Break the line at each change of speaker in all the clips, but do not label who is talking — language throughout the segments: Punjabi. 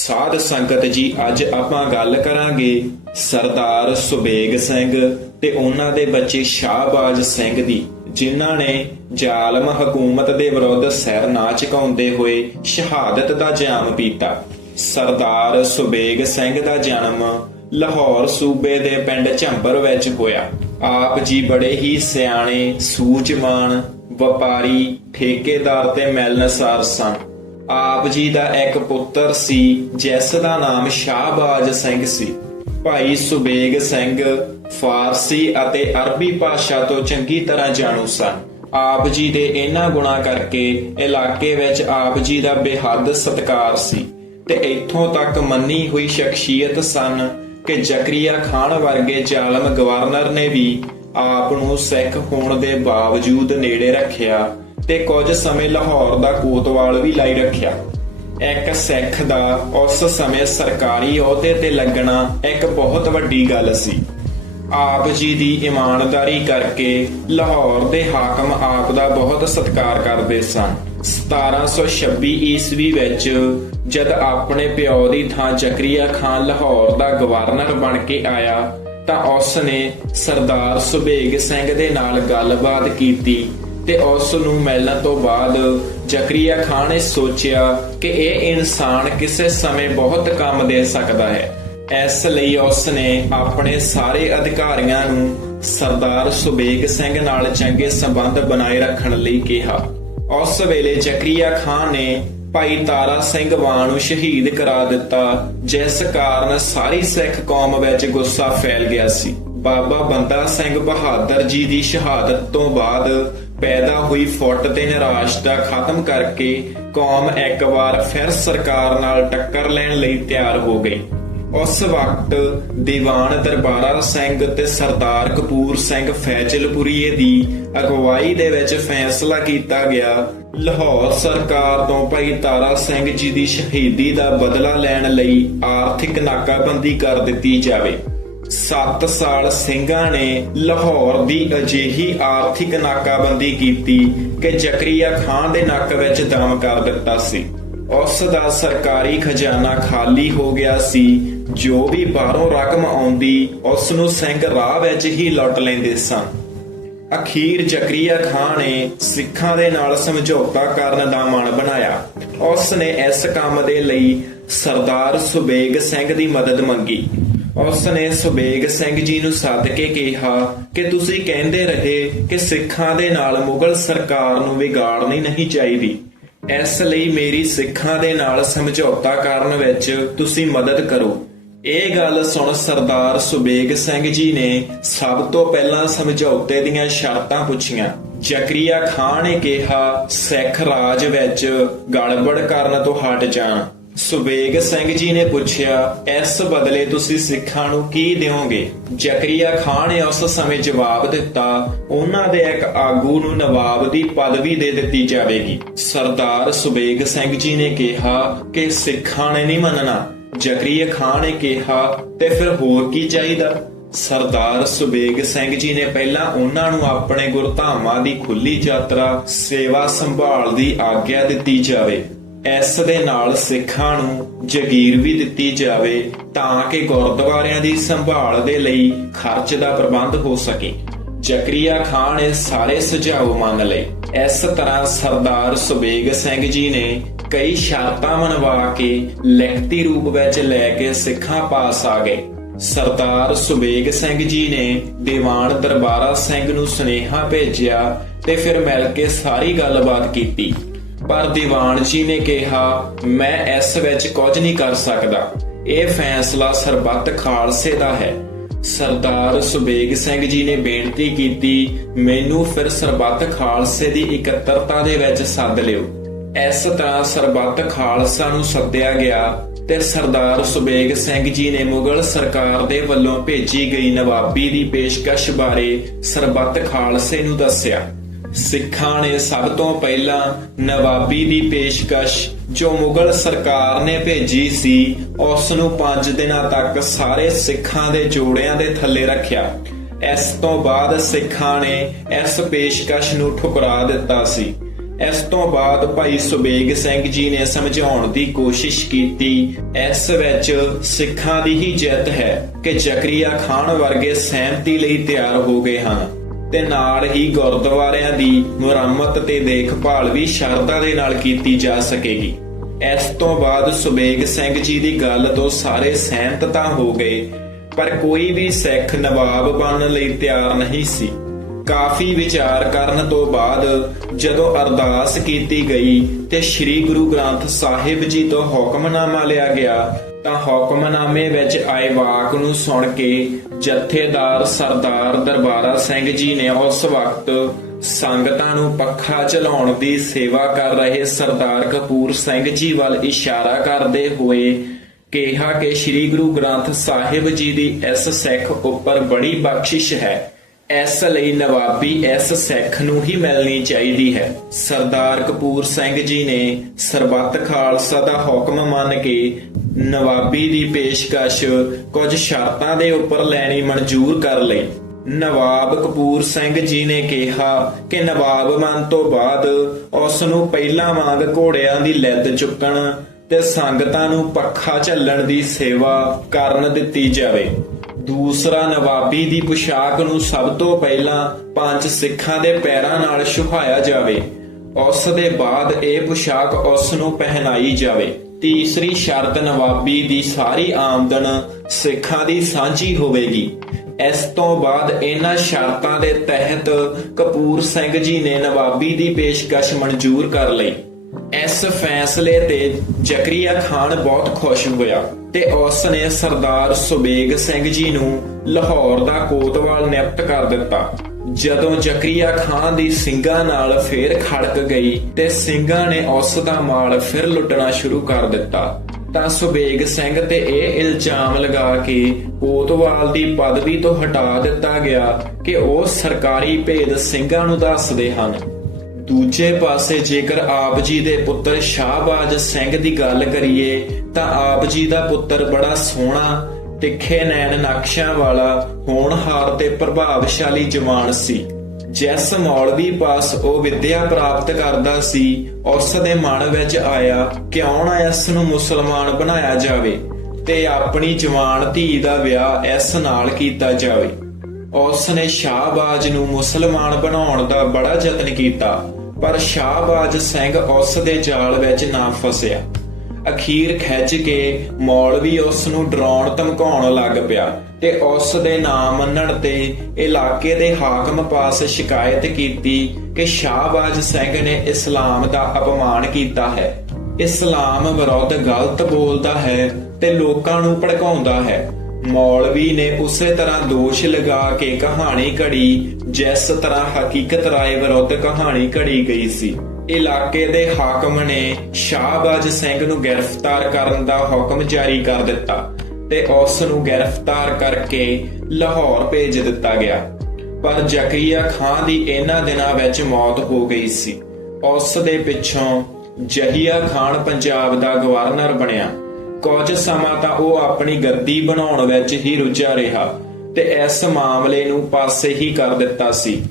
ਸਾਧ ਸੰਗਤ ਜੀ, ਅੱਜ ਆਪਾਂ ਗੱਲ ਕਰਾਂਗੇ ਸਰਦਾਰ ਸੁਬੇਗ ਸਿੰਘ ਤੇ ਉਹਨਾਂ ਦੇ ਬੱਚੇ ਸ਼ਾਹਬਾਜ਼ ਸਿੰਘ ਦੀ, ਜਿਨ੍ਹਾਂ ਨੇ ਜ਼ਾਲਮ ਹਕੂਮਤ ਦੇ ਵਿਰੁੱਧ ਸਿਰ ਨਾ ਝੁਕਾਉਂਦੇ ਹੋਏ ਸ਼ਹਾਦਤ ਦਾ ਜਾਮ ਪੀਤਾ। ਸਰਦਾਰ ਸੁਬੇਗ ਸਿੰਘ ਦਾ ਜਨਮ ਲਾਹੌਰ ਸੂਬੇ ਦੇ ਪਿੰਡ ਝੰਬਰ ਵਿੱਚ ਹੋਇਆ। ਆਪ ਜੀ ਬੜੇ ਹੀ ਸਿਆਣੇ, ਸੂਝਵਾਨ, ਵਪਾਰੀ, ਠੇਕੇਦਾਰ ਤੇ ਮਿਲਨਸਾਰ ਸਨ। ਆਪ ਜੀ ਦਾ ਇੱਕ ਪੁੱਤਰ ਸੀ, ਜਿਸ ਦਾ ਨਾਮ ਸ਼ਾਹਬਾਜ਼ ਸਿੰਘ ਸੀ। ਭਾਈ ਸੁਬੇਗ ਸਿੰਘ ਫਾਰਸੀ ਅਤੇ ਅਰਬੀ ਭਾਸ਼ਾ ਤੋਂ ਚੰਗੀ ਤਰ੍ਹਾਂ ਜਾਣੂ ਸਨ। ਆਪ ਜੀ ਦੇ ਇਹਨਾਂ ਗੁਣਾਂ ਕਰਕੇ ਇਲਾਕੇ ਵਿੱਚ ਆਪ ਜੀ ਦਾ ਬੇਹੱਦ ਸਤਿਕਾਰ ਸੀ ਤੇ ਇੱਥੋਂ ਤੱਕ ਮੰਨੀ ਹੋਈ ਸ਼ਖਸੀਅਤ ਸਨ ਕਿ ਜ਼ਕਰੀਆ ਖਾਨ ਵਰਗੇ ਜ਼ਾਲਮ ਗਵਰਨਰ ਨੇ ਵੀ ਆਪ ਨੂੰ ਸਿੱਖ ਹੋਣ ਦੇ ਬਾਵਜੂਦ ਨੇੜੇ ਰੱਖਿਆ। ਤੇ ਕੁਝ ਸਮੇਂ ਲਾਹੌਰ ਦਾ ਕੋਤਵਾਲ ਵੀ ਲਾਈ ਰੱਖਿਆ। ਇੱਕ ਸਿੱਖ ਦਾ ਉਸ ਸਮੇਂ ਸਰਕਾਰੀ ਅਹੁਦੇ ਤੇ ਲੱਗਣਾ ਇੱਕ ਬਹੁਤ ਵੱਡੀ ਗੱਲ ਸੀ। ਆਪ ਜੀ ਦੀ ਇਮਾਨਦਾਰੀ ਕਰਕੇ ਲਾਹੌਰ ਦੇ ਹਾਕਮ ਆਪ ਦਾ ਬਹੁਤ ਸਤਿਕਾਰ ਕਰਦੇ ਸਨ। 1726 ਈਸਵੀ ਵਿੱਚ ਜਦ ਆਪਣੇ ਪਿਓ ਦੀ ਥਾਂ ਜ਼ਕਰੀਆ ਖਾਨ ਲਾਹੌਰ ਦਾ ਗਵਰਨਰ ਬਣ ਕੇ ਆਇਆ, ਤਾਂ ਉਸ ਨੇ ਸਰਦਾਰ ਸੁਬੇਗ ਸਿੰਘ ਦੇ ਨਾਲ ਗੱਲਬਾਤ ਕੀਤੀ। ਤੇ ਉਸ ਨੂੰ ਮਿਲਣ ਤੋਂ ਬਾਅਦ ਜ਼ਕਰੀਆ ਖਾਨ ਨੇ ਸੋਚਿਆ ਕਿ ਇਹ ਇਨਸਾਨ ਕਿਸੇ ਸਮੇਂ ਬਹੁਤ ਕੰਮ ਦੇ ਸਕਦਾ ਹੈ। ਇਸ ਲਈ ਉਸ ਨੇ ਆਪਣੇ ਸਾਰੇ ਅਧਿਕਾਰੀਆਂ ਨੂੰ ਸਰਦਾਰ ਸੁਬੇਗ ਸਿੰਘ ਨਾਲ ਚੰਗੇ ਸੰਬੰਧ ਬਣਾਏ ਰੱਖਣ ਲਈ ਕਿਹਾ। ਉਸ ਵੇਲੇ ਜ਼ਕਰੀਆ ਖਾਨ ਨੇ ਭਾਈ ਤਾਰਾ ਸਿੰਘ ਵਾਂ ਨੂੰ ਸ਼ਹੀਦ ਕਰਾ ਦਿੱਤਾ, ਜਿਸ ਕਾਰਨ ਸਾਰੀ ਸਿੱਖ ਕੌਮ ਵਿੱਚ ਗੁੱਸਾ ਫੈਲ ਗਿਆ ਸੀ। ਬਾਬਾ ਬੰਦਾ ਸਿੰਘ ਬਹਾਦਰ ਜੀ ਦੀ ਸ਼ਹਾਦਤ ਤੋਂ ਬਾਅਦ ਪੈਦਾ ਹੋਈ ਫੁੱਟ ਤੇ ਨਿਰਾਸ਼ਤਾ ਖਤਮ ਕਰਕੇ ਕੌਮ ਇੱਕ ਵਾਰ ਫਿਰ ਸਰਕਾਰ ਨਾਲ ਟੱਕਰ ਲੈਣ ਲਈ ਤਿਆਰ ਹੋ ਗਈ। ਉਸ ਵਕਤ ਦੀਵਾਨ ਦਰਬਾਰਾ ਸਿੰਘ ਤੇ ਸਰਦਾਰ ਕਪੂਰ ਸਿੰਘ ਫੈਜ਼ਲਪੁਰੀਏ ਦੀ ਅਗਵਾਈ ਦੇ ਵਿੱਚ ਫੈਸਲਾ ਕੀਤਾ ਗਿਆ। ਲਾਹੌਰ ਸਰਕਾਰ ਤੋਂ ਭਾਈ ਤਾਰਾ ਸਿੰਘ ਜੀ ਦੀ ਸ਼ਹੀਦੀ ਦਾ ਬਦਲਾ ਲੈਣ ਲਈ ਆਰਥਿਕ ਨਾਕਾਬੰਦੀ ਕਰ ਦਿੱਤੀ ਜਾਵੇ। 7 ਸਾਲ ਸਿੰਘਾਂ ਨੇ ਲਾਹੌਰ ਦੀ ਅਜਿਹੀ ਆਰਥਿਕ ਨਾਕਾਬੰਦੀ ਕੀਤੀ ਕਿ ਜ਼ਕਰੀਆ ਖਾਨ ਦੇ ਨੱਕ ਵਿੱਚ ਦਮ ਕਰ ਦਿੱਤਾ ਸੀ। ਉਸ ਦਾ ਸਰਕਾਰੀ ਖਜ਼ਾਨਾ ਖਾਲੀ ਹੋ ਗਿਆ ਸੀ। ਜੋ ਵੀ ਬਾਹਰੋਂ ਰਕਮ ਆਉਂਦੀ, ਉਸ ਨੂੰ ਸਿੰਘ ਰਾਹ ਵਿੱਚ ਹੀ ਲੁੱਟ ਲੈਂਦੇ ਸਨ। ਅਖੀਰ ਜ਼ਕਰੀਆ ਖਾਨ ਨੇ ਸਿੱਖਾਂ ਦੇ ਨਾਲ ਸਮਝੌਤਾ ਕਰਨ ਦਾ ਮਨ ਬਣਾਇਆ। ਉਸ ਨੇ ਇਸ ਕੰਮ ਦੇ ਲਈ ਸਰਦਾਰ ਸੁਬੇਗ ਸਿੰਘ ਦੀ ਮਦਦ ਮੰਗੀ। ਉਸ ਨੇ ਸੁਬੇਗ ਸਿੰਘ ਜੀ ਨੂੰ ਸੱਦ ਕੇ ਕਿਹਾ ਕਿ ਤੁਸੀਂ ਕਹਿੰਦੇ ਰਹੇ ਕਿ ਸਿੱਖਾਂ ਦੇ ਨਾਲ ਮੁਗਲ ਸਰਕਾਰ ਨੂੰ ਵਿਗਾੜਨੀ ਨਹੀਂ ਚਾਹੀਦੀ। ਇਸ ਲਈ ਮੇਰੀ ਸਿੱਖਾਂ ਦੇ ਨਾਲ ਸਮਝੌਤਾ ਕਰਨ ਵਿੱਚ ਤੁਸੀਂ ਮਦਦ ਕਰੋ। ਇਹ ਗੱਲ ਸੁਣ ਸਰਦਾਰ ਸੁਬੇਗ ਸਿੰਘ ਜੀ ਨੇ ਸਭ ਤੋਂ ਪਹਿਲਾਂ ਸਮਝੌਤੇ ਦੀਆਂ ਸ਼ਰਤਾਂ ਪੁੱਛੀਆਂ। ਜ਼ਕਰੀਆ ਖਾਨ ਨੇ ਕਿਹਾ, ਸਿੱਖ ਰਾਜ ਵਿੱਚ ਗੜਬੜ ਕਰਨ ਤੋਂ ਹਟ ਜਾਣ। ਸੁਬੇਗ ਸਿੰਘ ਜੀ ਨੇ ਪੁੱਛਿਆ, ਇਸ ਬਦਲੇ ਤੁਸੀਂ ਸਿੱਖਾਂ ਨੂੰ ਕੀ ਦਿਓਗੇ? ਜ਼ਕਰੀਆ ਖਾਨ ਨੇ ਉਸ ਸਮੇਂ ਜਵਾਬ ਦਿੱਤਾ, ਉਹਨਾਂ ਦੇ ਇੱਕ ਆਗੂ ਨੂੰ ਨਵਾਬ ਦੀ ਪਦਵੀ ਦੇ ਦਿੱਤੀ ਜਾਵੇਗੀ। ਸਰਦਾਰ ਸੁਬੇਗ ਸਿੰਘ ਜੀ ਨੇ ਕਿਹਾ ਕਿ ਸਿੱਖਾਂ ਨੇ ਨਹੀਂ ਮੰਨਣਾ। ਜ਼ਕਰੀਆ ਖਾਨ ਨੇ ਕਿਹਾ, ਤੇ ਫਿਰ ਹੋਰ ਕੀ ਚਾਹੀਦਾ? ਸਰਦਾਰ ਸੁਬੇਗ ਸਿੰਘ ਜੀ ਨੇ ਪਹਿਲਾਂ ਉਹਨਾਂ ਨੂੰ ਆਪਣੇ ਗੁਰਧਾਮਾਂ ਦੀ ਖੁੱਲੀ ਯਾਤਰਾ ਸੇਵਾ ਸੰਭਾਲ ਦੀ ਆਗਿਆ ਦਿੱਤੀ ਜਾਵੇ। ਇਸ ਦੇ ਨਾਲ ਸਿੱਖਾਂ ਨੂੰ ਜਗੀਰ ਵੀ ਦਿੱਤੀ ਜਾਵੇ ਤਾਂ ਕਿ ਗੁਰਦੁਆਰਿਆਂ ਦੀ ਸੰਭਾਲ ਦੇ ਲਈ ਖਰਚ ਦਾ ਪ੍ਰਬੰਧ ਹੋ ਸਕੇ। ਜ਼ਕਰੀਆ ਖਾਨ ਨੇ ਸਾਰੇ ਸੁਝਾਅ ਮੰਨ ਲਏ। ਇਸ ਤਰ੍ਹਾਂ ਸਰਦਾਰ ਸੁਬੇਗ ਸਿੰਘ ਜੀ ਨੇ ਕਈ ਸ਼ਰਤਾਂ ਮਨਵਾ ਕੇ ਲਿਖਤੀ ਰੂਪ ਵਿੱਚ ਲੈ ਕੇ ਸਿੱਖਾਂ ਪਾਸ ਆ ਗਏ। ਸਰਦਾਰ ਸੁਬੇਗ ਸਿੰਘ ਜੀ ਨੇ ਦੀਵਾਨ ਦਰਬਾਰਾ ਸਿੰਘ ਨੂੰ ਸੁਨੇਹਾ ਭੇਜਿਆ ਤੇ ਫਿਰ ਮਿਲ ਕੇ ਸਾਰੀ ਗੱਲਬਾਤ ਕੀਤੀ। ਪਰ ਦੀਵਾਨ ਜੀ ਨੇ ਕਿਹਾ, ਮੈਂ ਇਸ ਵਿੱਚ ਕੁਝ ਨਹੀਂ ਕਰ ਸਕਦਾ। ਇਹ ਫੈਸਲਾ ਸਰਬੱਤ ਖਾਲਸੇ ਦਾ ਹੈ। ਸਰਦਾਰ ਸੁਬੇਗ ਸਿੰਘ ਜੀ ਨੇ ਬੇਨਤੀ ਕੀਤੀ, ਮੈਨੂੰ ਫਿਰ ਸਰਬੱਤ ਖਾਲਸੇ ਦੀ ਇਕੱਤਰਤਾ ਦੇ ਵਿੱਚ ਸੱਦ ਲਿਓ। ਇਸ ਤਰ੍ਹਾਂ ਸਰਬੱਤ ਖਾਲਸਾ ਨੂੰ ਸੱਦਿਆ ਗਿਆ ਤੇ ਸਰਦਾਰ ਸੁਬੇਗ ਸਿੰਘ ਜੀ ਨੇ ਮੁਗਲ ਸਰਕਾਰ ਦੇ ਵੱਲੋਂ ਭੇਜੀ ਗਈ ਨਵਾਬੀ ਦੀ ਪੇਸ਼ਕਸ਼ ਬਾਰੇ ਸਰਬੱਤ ਖਾਲਸੇ ਨੂੰ ਦੱਸਿਆ। ਸਿੱਖਾਂ ਨੇ ਸਭ ਤੋਂ ਪਹਿਲਾਂ ਨਵਾਬੀ ਦੀ ਪੇਸ਼ਕਸ਼ ਜੋ ਮੁਗਲ ਸਰਕਾਰ ਨੇ ਭੇਜੀ ਸੀ ਉਸ ਨੂੰ 5 ਦਿਨਾਂ ਤੱਕ ਸਾਰੇ ਸਿੱਖਾਂ ਦੇ ਜੋੜਿਆਂ ਦੇ ਥੱਲੇ ਰੱਖਿਆ। ਇਸ ਤੋਂ ਬਾਅਦ ਸਿੱਖਾਂ ਨੇ ਇਸ ਪੇਸ਼ਕਸ਼ ਨੂੰ ਠੁਕਰਾ ਦਿੱਤਾ ਸੀ। ਇਸ ਤੋਂ ਬਾਅਦ ਭਾਈ ਸੁਬੇਗ ਸਿੰਘ ਜੀ ਨੇ ਸਮਝਾਉਣ ਦੀ ਕੋਸ਼ਿਸ਼ ਕੀਤੀ, ਇਸ ਵਿੱਚ ਸਿੱਖਾਂ ਦੀ ਹੀ ਜਿੱਤ ਹੈ ਕਿ ਜ਼ਕਰੀਆ ਖਾਨ ਵਰਗੇ ਸਹਿਮਤੀ ਲਈ ਤਿਆਰ ਹੋ ਗਏ ਹਨ। ਤੇ ਨਾਲ ਹੀ ਗੁਰਦੁਆਰਿਆਂ ਦੀ ਮੁਰੰਮਤ ਤੇ ਦੇਖਭਾਲ ਵੀ ਸ਼ਰਧਾ ਦੇ ਨਾਲ ਕੀਤੀ ਜਾ ਸਕੇਗੀ। ਇਸ ਤੋਂ ਬਾਅਦ ਸੁਬੇਗ ਸਿੰਘ ਜੀ ਦੀ ਗੱਲ ਤੋਂ ਸਾਰੇ ਸਹਿਮਤ ਤਾਂ ਹੋ ਗਏ, ਪਰ ਕੋਈ ਵੀ ਸਿੱਖ ਨਵਾਬ ਬਣਨ ਲਈ ਤਿਆਰ ਨਹੀਂ ਸੀ। ਕਾਫੀ ਵਿਚਾਰ ਕਰਨ ਤੋਂ ਬਾਅਦ ਜਦੋਂ ਅਰਦਾਸ ਕੀਤੀ ਗਈ ਤੇ ਸ੍ਰੀ ਗੁਰੂ ਗ੍ਰੰਥ ਸਾਹਿਬ ਜੀ ਤੋਂ ਹੁਕਮਨਾਮਾ ਲਿਆ ਗਿਆ, ਤਾਂ ਹੁਕਮਨਾਮੇ ਵਿੱਚ ਆਏ ਵਾਕ ਨੂੰ ਸੁਣ ਕੇ ਜਥੇਦਾਰ ਸਰਦਾਰ ਦਰਬਾਰਾ ਸਿੰਘ ਜੀ ਨੇ ਉਸ ਵਕਤ ਸੰਗਤਾਂ ਨੂੰ ਪੱਖਾ ਚਲਾਉਣ ਦੀ ਸੇਵਾ ਕਰ ਰਹੇ ਸਰਦਾਰ ਕਪੂਰ ਸਿੰਘ ਜੀ ਵੱਲ ਇਸ਼ਾਰਾ ਕਰਦੇ ਹੋਏ ਕਿਹਾ ਕਿ ਸ੍ਰੀ ਗੁਰੂ ਗ੍ਰੰਥ ਸਾਹਿਬ ਜੀ ਦੀ ਇਸ ਸਿੱਖ ਉੱਪਰ ਬੜੀ ਬਖਸ਼ਿਸ਼ ਹੈ। ਇਸ ਲਈ ਨਵਾਬੀ ਇਸ ਸਿੱਖ ਨੂੰ ਹੀ ਮਿਲਣੀ ਚਾਹੀਦੀ ਹੈ। ਸਰਦਾਰ ਕਪੂਰ ਸਿੰਘ ਜੀ ਨੇ ਸਰਬੱਤ ਖਾਲਸਾ ਦਾ ਹੁਕਮ ਮੰਨ ਕੇ ਨਵਾਬੀ ਦੀ ਪੇਸ਼ਕਸ਼ ਕੁਝ ਸ਼ਰਤਾਂ ਦੇ ਉੱਪਰ ਲੈਣੀ ਮਨਜ਼ੂਰ ਕਰ ਲਈ। ਨਵਾਬ ਕਪੂਰ ਸਿੰਘ ਜੀ ਨੇ ਕਿਹਾ ਕਿ ਨਵਾਬ ਮਨ ਤੋਂ ਬਾਅਦ ਉਸ ਨੂੰ ਪਹਿਲਾਂ ਵਾਂਗ ਘੋੜਿਆਂ ਦੀ ਲਿੱਦ ਚੁੱਕਣ ਤੇ ਸੰਗਤਾਂ ਨੂੰ ਪੱਖਾ ਝੱਲਣ ਦੀ ਸੇਵਾ ਕਰਨ ਦਿੱਤੀ ਜਾਵੇ। ਦੂਸਰਾ ਨਵਾਬੀ ਦੀ ਪੁਸ਼ਾਕ ਨੂੰ ਸਭ ਤੋਂ ਪਹਿਲਾਂ ਪੰਜ ਸਿੱਖਾਂ ਦੇ ਪੈਰਾਂ ਨਾਲ ਛੁਹਾਇਆ ਜਾਵੇ। ਉਸ ਦੇ ਬਾਅਦ ਇਹ ਪੁਸ਼ਾਕ ਉਸ ਨੂੰ ਪਹਿਨਾਈ ਜਾਵੇ। ਤੀਸਰੀ ਸ਼ਰਤ ਨਵਾਬੀ ਦੀ ਸਾਰੀ ਆਮਦਨ ਸਿੱਖਾਂ ਦੀ ਸਾਂਝੀ ਹੋਵੇਗੀ। ਇਸ ਤੋਂ ਬਾਅਦ ਇਹਨਾਂ ਸ਼ਰਤਾਂ ਦੇ ਤਹਿਤ ਕਪੂਰ ਸਿੰਘ ਜੀ ਨੇ ਨਵਾਬੀ ਦੀ ਪੇਸ਼ਕਸ਼ ਮਨਜ਼ੂਰ ਕਰ ਲਈ। ਇਸ ਫੈਸਲੇ ਤੇ ਜ਼ਕਰੀਆ ਖਾਨ ਬਹੁਤ ਖੁਸ਼ ਹੋਇਆ। ਤੇ ਉਸ ਨੇ ਸਰਦਾਰ ਸੁਬੇਗ ਸਿੰਘ ਜੀ ਨੂੰ ਲਾਹੌਰ ਦਾ ਕੋਤਵਾਲ ਨਿਯੁਕਤ ਕਰ ਦਿੱਤਾ। ਜਦੋਂ ਜ਼ਕਰੀਆ ਖਾਨ ਦੀ ਸਿੰਘਾਂ ਨਾਲ ਫੇਰ ਖੜਕ ਗਈ ਤੇ ਸਿੰਘਾਂ ਨੇ ਉਸ ਦਾ ਮਾਲ ਫਿਰ ਲੁੱਟਣਾ ਸ਼ੁਰੂ ਕਰ ਦਿੱਤਾ। ਤਾਂ ਸੁਬੇਗ ਸਿੰਘ ਤੇ ਇਹ ਇਲਜ਼ਾਮ ਲਗਾ ਕੇ ਕੋਤਵਾਲ ਦੀ ਪਦਵੀ ਤੋਂ ਹਟਾ ਦਿੱਤਾ ਗਿਆ ਕਿ ਉਹ ਸਰਕਾਰੀ ਭੇਦ ਸਿੰਘਾਂ ਨੂੰ ਦੱਸਦੇ ਹਨ। ਦੂਜੇ ਪਾਸੇ ਜੇਕਰ ਆਪ ਜੀ ਦੇ ਪੁੱਤਰ ਸ਼ਾਹਬਾਜ ਸਿੰਘ ਦੀ ਗੱਲ ਕਰੀਏ, ਤਾਂ ਆਪ ਜੀ ਦਾ ਪੁੱਤਰ ਬੜਾ ਸੋਹਣਾ, ਤਿੱਖੇ ਨੈਣ ਨਕਸ਼ਾਂ ਵਾਲਾ, ਹੋਣਹਾਰ ਤੇ ਪ੍ਰਭਾਵਸ਼ਾਲੀ ਜਵਾਨ ਸੀ। ਜਿਸ ਮੌਲਵੀ ਪਾਸ ਉਹ ਵਿੱਦਿਆ ਪ੍ਰਾਪਤ ਕਰਦਾ ਸੀ, ਉਸ ਦੇ ਮਨ ਵਿੱਚ ਆਇਆ, ਕਿਉਂ ਨਾ ਇਸ ਨੂੰ ਮੁਸਲਮਾਨ ਬਣਾਇਆ ਜਾਵੇ ਤੇ ਆਪਣੀ ਜਵਾਨ ਧੀ ਦਾ ਵਿਆਹ ਇਸ ਨਾਲ ਕੀਤਾ ਜਾਵੇ? ਉਸ ਨੇ ਸ਼ਾਹਬਾਜ ਨੂੰ ਮੁਸਲਮਾਨ ਬਣਾਉਣ ਦਾ ਬੜਾ ਯਤਨ ਕੀਤਾ। ਪਰ ਸ਼ਾਹਬਾਜ ਸਿੰਘ ਉਸ ਦੇ ਜਾਲ ਵਿੱਚ ਨਾ ਫਸਿਆ। ਅਖੀਰ ਖਿੱਚ ਕੇ ਮੌਲਵੀ ਉਸ ਨੂੰ ਡਰਾਉਣ ਧਮਕਾਉਣ ਲੱਗ ਪਿਆ ਤੇ ਉਸ ਦੇ ਨਾਂ ਮੰਨਣ ਤੇ ਇਲਾਕੇ ਦੇ ਹਾਕਮ ਪਾਸ ਸ਼ਿਕਾਇਤ ਕੀਤੀ ਕਿ ਸ਼ਾਹਬਾਜ ਸਿੰਘ ਨੇ ਇਸਲਾਮ ਦਾ ਅਪਮਾਨ ਕੀਤਾ ਹੈ। ਇਸਲਾਮ ਵਿਰੁੱਧ ਗਲਤ ਬੋਲਦਾ ਹੈ ਤੇ ਲੋਕਾਂ ਨੂੰ ਭੜਕਾਉਂਦਾ ਹੈ। ਮੌਲਵੀ ਨੇ ਉਸੇ ਤਰ੍ਹਾਂ ਦੋਸ਼ ਲਗਾ ਕੇ ਕਹਾਣੀ ਘੜੀ, ਜਿਸ ਤਰ੍ਹਾਂ ਹਕੀਕਤ ਰਾਏ ਵਿਰੁੱਧ ਕਹਾਣੀ ਘੜੀ ਗਈ ਸੀ। ਇਲਾਕੇ ਦੇ ਹਾਕਮ ਨੇ ਸ਼ਾਹਬਾਜ ਸਿੰਘ ਨੂੰ ਗ੍ਰਿਫਤਾਰ ਕਰਨ ਦਾ ਹੁਕਮ ਜਾਰੀ ਕਰ ਦਿੱਤਾ ਤੇ ਉਸ ਨੂੰ ਗ੍ਰਿਫਤਾਰ ਕਰਕੇ ਲਾਹੌਰ ਭੇਜ ਦਿੱਤਾ ਗਿਆ। ਪਰ ਜ਼ਕਰੀਆ ਖਾਨ ਦੀ ਇਹਨਾਂ ਦਿਨਾਂ ਵਿੱਚ ਮੌਤ ਹੋ ਗਈ ਸੀ। ਉਸ ਦੇ ਪਿੱਛੋਂ ਜਹੀਆ ਖਾਨ ਪੰਜਾਬ ਦਾ ਗਵਰਨਰ ਬਣਿਆ। ਕੁਝ ਸਮਾਂ ਤਾਂ ਉਹ ਆਪਣੀ ਗੱਦੀ ਬਣਾਉਣ ਵਿੱਚ ਹੀ ਰੁੱਝਿਆ ਰਿਹਾ ਤੇ ਇਸ ਮਾਮਲੇ ਨੂੰ ਪਾਸੇ ਹੀ ਕਰ ਦਿੱਤਾ ਸੀ।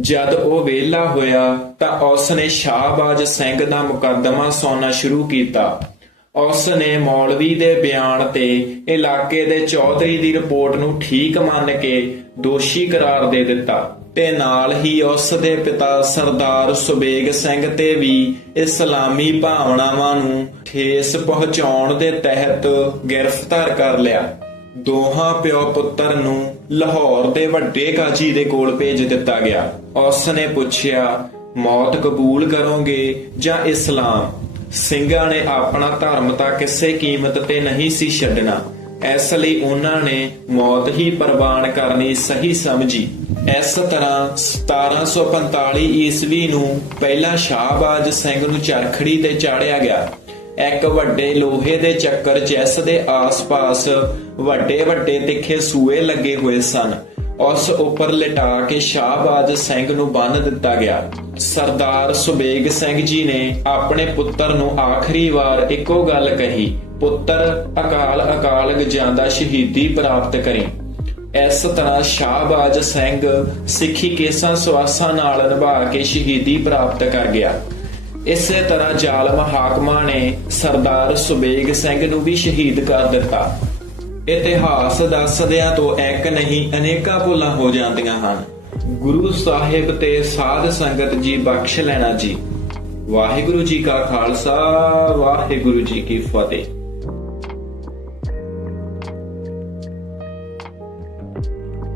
ਜਦ ਉਹ ਵਿਹਲਾ ਹੋਇਆ ਤਾਂ ਉਸ ਨੇ ਸ਼ਾਹਬਾਜ ਸਿੰਘ ਦਾ ਮੁਕੱਦਮਾ ਸੌਣਾ ਸ਼ੁਰੂ ਕੀਤਾ। ਉਸ ਨੇ ਮੌਲਵੀ ਦੇ ਬਿਆਨ ਤੇ ਇਲਾਕੇ ਦੇ ਚੌਧਰੀ ਦੀ ਰਿਪੋਰਟ ਨੂੰ ਠੀਕ ਮੰਨ ਕੇ ਦੋਸ਼ੀ ਕਰਾਰ ਦੇ ਦਿੱਤਾ। ਤੇ ਨਾਲ ਹੀ ਉਸ ਦੇ ਪਿਤਾ ਸਰਦਾਰ ਸੁਬੇਗ ਸਿੰਘ ਤੇ ਵੀ ਇਸਲਾਮੀ ਭਾਵਨਾਵਾਂ ਨੂੰ ਠੇਸ ਪਹੁੰਚਾਉਣ ਦੇ ਤਹਿਤ ਗ੍ਰਿਫਤਾਰ ਕਰ ਲਿਆ। ਦੋਹਾਂ ਪਿਓ ਪੁੱਤਰ ਨੂੰ ਲਾਹੌਰ ਦੇ ਵੱਡੇ ਕਾਜੀ ਦੇ ਕੋਲ ਭੇਜ ਦਿੱਤਾ ਗਿਆ। ਉਸ ਨੇ ਪੁੱਛਿਆ, ਮੌਤ ਕਬੂਲ ਕਰੋਗੇ ਜਾਂ ਇਸਲਾਮ? ਸਿੰਘਾਂ ਨੇ ਆਪਣਾ ਧਰਮ ਤਾਂ ਕਿਸੇ ਕੀਮਤ ਤੇ ਨਹੀਂ ਸੀ ਛੱਡਣਾ। ਇਸ ਲਈ ਉਹਨਾਂ ਨੇ ਮੌਤ ਹੀ ਪ੍ਰਵਾਨ ਕਰਨੀ ਸਹੀ ਸਮਝੀ। ਇਸ ਤਰ੍ਹਾਂ 1745 ਈਸਵੀ ਨੂੰ ਪਹਿਲਾ ਸ਼ਾਹਬਾਜ ਸਿੰਘ ਨੂੰ ਚਰਖੜੀ ਤੇ ਚਾੜਿਆ ਗਿਆ। ਇੱਕ ਵੱਡੇ ਲੋਹੇ ਦੇ ਚੱਕਰ ਜਿਸ ਦੇ ਆਸ-ਪਾਸ ਵੱਡੇ ਵੱਡੇ ਤਿੱਖੇ ਸੂਏ ਲੱਗੇ ਹੋਏ ਸਨ। ਉਸ ਉੱਪਰ ਲਟਾ ਕੇ ਸ਼ਾਹਬਾਜ ਸਿੰਘ ਨੂੰ ਬੰਨ ਦਿੱਤਾ ਗਿਆ। ਸਰਦਾਰ ਸੁਬੇਗ ਸਿੰਘ ਜੀ ਨੇ ਆਪਣੇ ਪੁੱਤਰ ਨੂੰ ਆਖਰੀ ਵਾਰ ਇੱਕੋ ਗੱਲ ਕਹੀ, ਪੁੱਤਰ, ਅਕਾਲ ਅਕਾਲ ਜਾਂਦਾ ਸ਼ਹੀਦੀ ਪ੍ਰਾਪਤ ਕਰੇ। ਇਸ ਤਰ੍ਹਾਂ ਸ਼ਾਹਬਾਜ ਸਿੰਘ ਸਿੱਖੀ ਕੇਸਾਂ ਸਵਾਸਾਂ ਨਾਲ ਨਿਭਾ ਕੇ ਸ਼ਹੀਦੀ ਪ੍ਰਾਪਤ ਕਰ ਗਿਆ। ਇਸੇ ਤਰ੍ਹਾਂ ਜ਼ਾਲਮ ਹਾਕਮਾਂ ਨੇ ਸਰਦਾਰ ਸੁਬੇਗ ਸਿੰਘ ਨੂੰ ਵੀ ਸ਼ਹੀਦ ਕਰ ਦਿੱਤਾ। ਇਤਿਹਾਸ ਦੱਸਦਿਆਂ ਤੋਂ ਇੱਕ ਨਹੀਂ, ਅਨੇਕਾਂ ਭੁੱਲਾਂ ਹੋ ਜਾਂਦੀਆਂ ਹਨ। ਗੁਰੂ ਸਾਹਿਬ ਤੇ ਸਾਧ ਸੰਗਤ ਜੀ ਬਖਸ਼ ਲੈਣਾ ਜੀ। ਵਾਹਿਗੁਰੂ ਜੀ ਕਾ ਖਾਲਸਾ, ਵਾਹਿਗੁਰੂ ਜੀ ਕੀ ਫਤਿਹ।